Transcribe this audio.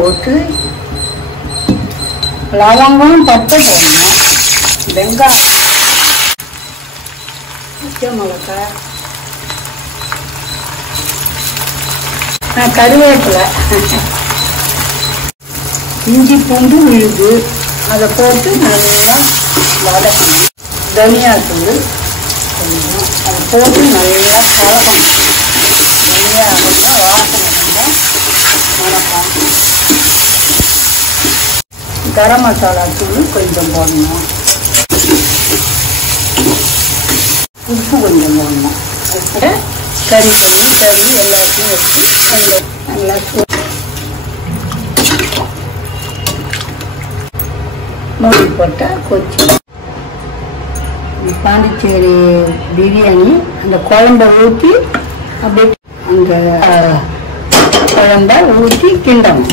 போட்டு லவங்கம் பட்டை போடணும், வெங்காயம், பச்சை மிளகாய், கருவேப்பிலை, இஞ்சி பூண்டு விழுது அதை போட்டு நல்லா வதக்கணும். தனியாத்தூள் கொஞ்சம் அதை போட்டு நல்லா கலக்கணும். நல்லா வாசனை வணக்கம். கரம் மசாலா தூள் கொஞ்சம் போடணும், உப்பு கொஞ்சம் போடணும். அப்புறம் கறி எல்லாத்தையும் வச்சு நல்லா மூடி போட்டால் கொச்சி. பாண்டிச்சேரி பிரியாணி அந்த குழம்ப ஊற்றி அப்படியே அந்த குழம்ப ஊற்றி கிண்டணும்.